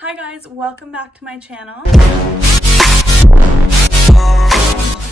Hi guys, welcome back to my channel.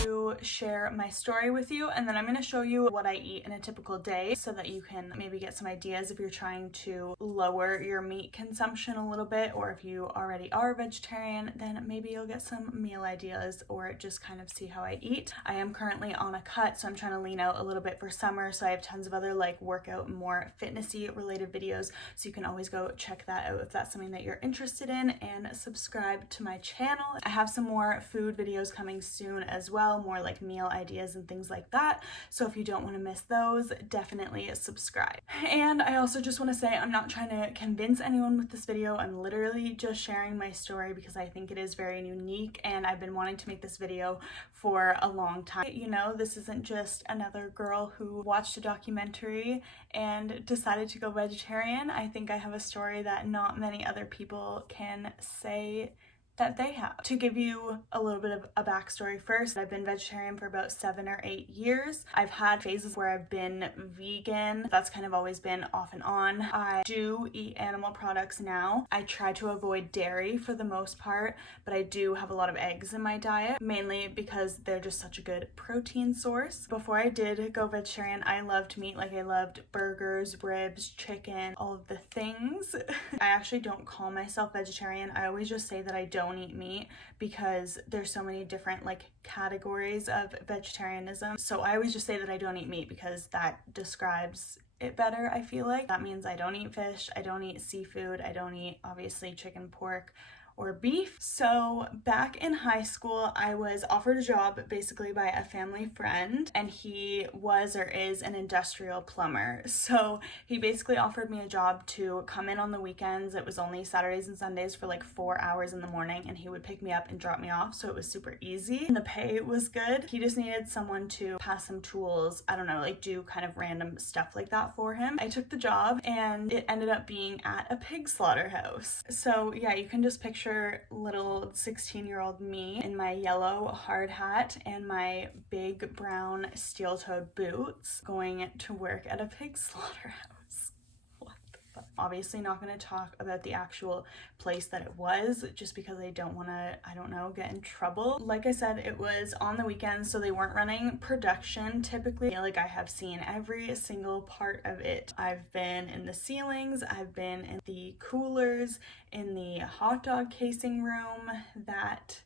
To share my story with you, and then I'm going to show you what I eat in a typical day so that you can maybe get some ideas if you're trying to lower your meat consumption a little bit, or if you already are vegetarian, then maybe you'll get some meal ideas or just kind of see how I eat. I am currently on a cut, so I'm trying to lean out a little bit for summer, so I have tons of other like workout and more fitnessy related videos, so you can always go check that out if that's something that you're interested in, and subscribe to my channel. I have some more food videos coming soon as well, more like meal ideas and things like that, so if you don't want to miss those, definitely subscribe. And I also just want to say I'm not trying to convince anyone with this video. I'm literally just sharing my story because I think it is very unique, and I've been wanting to make this video for a long time. You know, this isn't just another girl who watched a documentary and decided to go vegetarian. I think I have a story that not many other people can say that they have. To give you a little bit of a backstory first, I've been vegetarian for about 7 or 8 years. I've had phases where I've been vegan. That's kind of always been off and on. I do eat animal products now. I try to avoid dairy for the most part, but I do have a lot of eggs in my diet, mainly because they're just such a good protein source. Before I did go vegetarian, I loved meat. Like I loved burgers, ribs, chicken, all of the things. I actually don't call myself vegetarian. I always just say that I don't eat meat because there's so many different like categories of vegetarianism. So I always just say that I don't eat meat because that describes it better. I feel like that means I don't eat fish, I don't eat seafood, I don't eat obviously chicken, pork, or beef. So back in high school, I was offered a job basically by a family friend, and he was or is an industrial plumber. So he basically offered me a job to come in on the weekends. It was only Saturdays and Sundays for like 4 hours in the morning, and he would pick me up and drop me off. So it was super easy, and the pay was good. He just needed someone to pass some tools, I don't know, like do kind of random stuff like that for him. I took the job, and it ended up being at a pig slaughterhouse. So yeah, you can just picture little 16-year-old me in my yellow hard hat and my big brown steel-toed boots going to work at a pig slaughterhouse. What the fuck? Obviously not going to talk about the actual place that it was, just because I don't want to, I don't know, get in trouble. Like I said, it was on the weekends, so they weren't running production typically. Like I have seen every single part of it. I've been in the ceilings, I've been in the coolers, in the hot dog casing room. That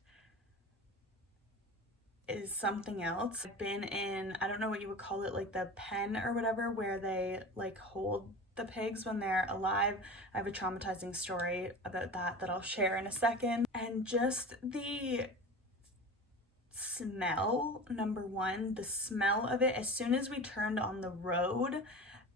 is something else. I've been in, I don't know what you would call it, like the pen or whatever, where they like hold the pigs when they're alive. I have a traumatizing story about that I'll share in a second. And just the smell, number one, the smell of it, as soon as we turned on the road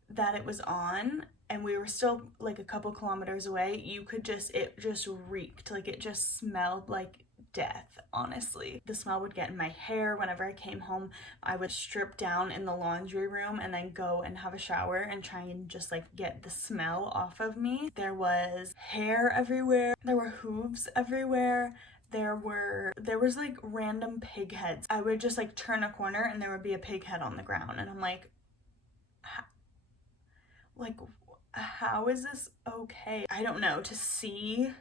that it was on, and we were still like a couple kilometers away, you could just, it just reeked. Like it just smelled like death, honestly. The smell would get in my hair. Whenever I came home, I would strip down in the laundry room and then go and have a shower and try and just like get the smell off of me. There was hair everywhere. There were hooves everywhere. There was like random pig heads. I would just like turn a corner and there would be a pig head on the ground, and I'm like, how is this okay? I don't know. To see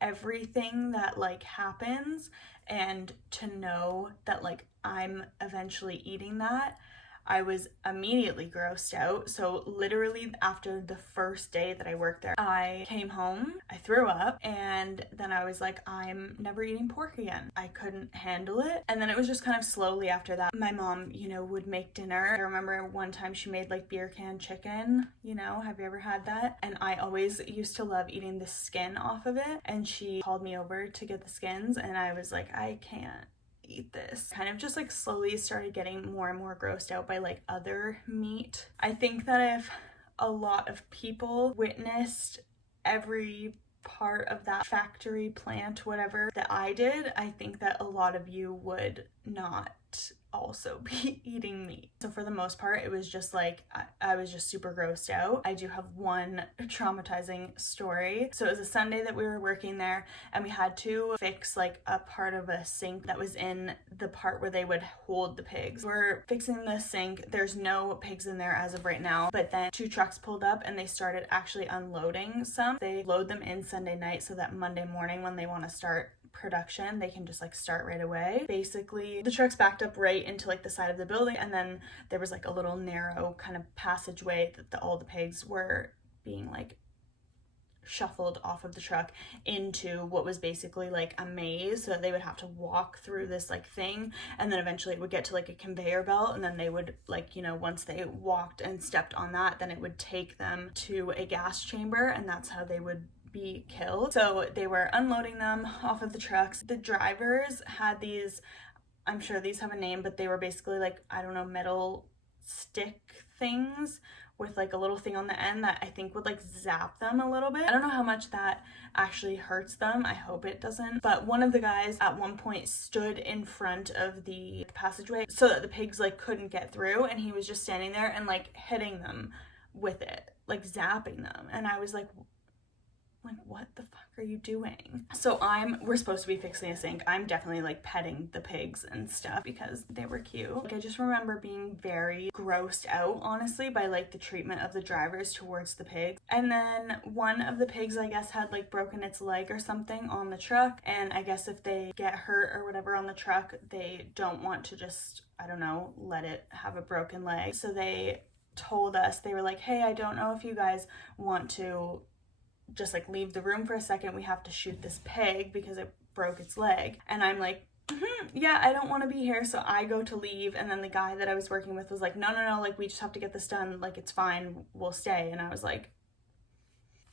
everything that like happens and to know that like I'm eventually eating that, I was immediately grossed out. So literally after the first day that I worked there, I came home, I threw up, and then I was like, I'm never eating pork again. I couldn't handle it. And then it was just kind of slowly after that. My mom, you know, would make dinner. I remember one time she made like beer can chicken, you know, have you ever had that? And I always used to love eating the skin off of it. And she called me over to get the skins, and I was like, I can't eat this. Kind of just like slowly started getting more and more grossed out by like other meat. I think that if a lot of people witnessed every part of that factory plant, whatever, that I did, I think that a lot of you would not also be eating meat. So for the most part, it was just like, I was just super grossed out. I do have one traumatizing story. So it was a Sunday that we were working there, and we had to fix like a part of a sink that was in the part where they would hold the pigs. We're fixing the sink. There's no pigs in there as of right now, but then 2 trucks pulled up and they started actually unloading some. They load them in Sunday night so that Monday morning when they want to start production, they can just like start right away. Basically, the trucks backed up right into like the side of the building, and then there was like a little narrow kind of passageway that all the pigs were being like shuffled off of the truck into what was basically like a maze, so that they would have to walk through this like thing, and then eventually it would get to like a conveyor belt, and then they would like, you know, once they walked and stepped on that, then it would take them to a gas chamber, and that's how they would be killed. So they were unloading them off of the trucks. The drivers had these, I'm sure these have a name, but they were basically like, I don't know, metal stick things with like a little thing on the end that I think would like zap them a little bit. I don't know how much that actually hurts them. I hope it doesn't. But one of the guys at one point stood in front of the passageway so that the pigs like couldn't get through, and he was just standing there and like hitting them with it, like zapping them. And I was like, what the fuck are you doing? So we're supposed to be fixing a sink. I'm definitely like petting the pigs and stuff because they were cute. Like, I just remember being very grossed out, honestly, by like the treatment of the drivers towards the pigs. And then one of the pigs, I guess, had like broken its leg or something on the truck. And I guess if they get hurt or whatever on the truck, they don't want to just, I don't know, let it have a broken leg. So they told us, they were like, hey, I don't know if you guys want to just like leave the room for a second. We have to shoot this pig because it broke its leg. And I'm like, yeah, I don't want to be here. So I go to leave, and then the guy that I was working with was like, no, like we just have to get this done, like it's fine, we'll stay. And I was like,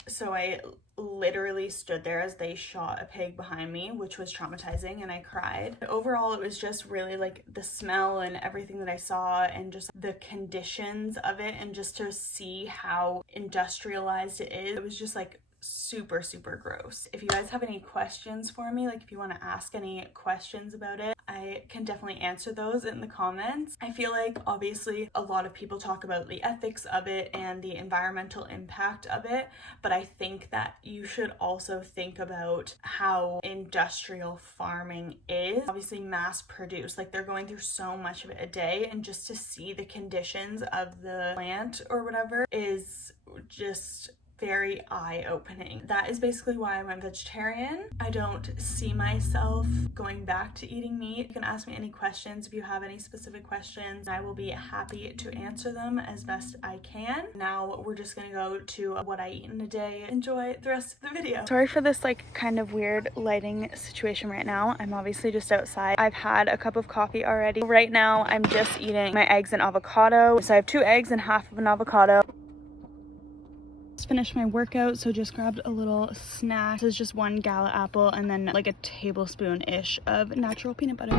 so I literally stood there as they shot a pig behind me, which was traumatizing, and I cried. But overall, it was just really like the smell and everything that I saw, and just the conditions of it, and just to see how industrialized it is. It was just like super, super gross. If you guys have any questions for me, like if you want to ask any questions about it, I can definitely answer those in the comments. I feel like obviously a lot of people talk about the ethics of it and the environmental impact of it, but I think that you should also think about how industrial farming is. Obviously mass produced, like they're going through so much of it a day, and just to see the conditions of the plant or whatever is just very eye-opening. That is basically why I went vegetarian. I don't see myself going back to eating meat. You can ask me any questions if you have any specific questions. I will be happy to answer them as best I can. Now we're just gonna go to what I eat in a day. Enjoy the rest of the video. Sorry for this like kind of weird lighting situation right now. I'm obviously just outside. I've had a cup of coffee already. Right now I'm just eating my eggs and avocado. So I have 2 eggs and half of an avocado. Finished my workout, so just grabbed a little snack. This is just 1 gala apple and then like a tablespoon-ish of natural peanut butter.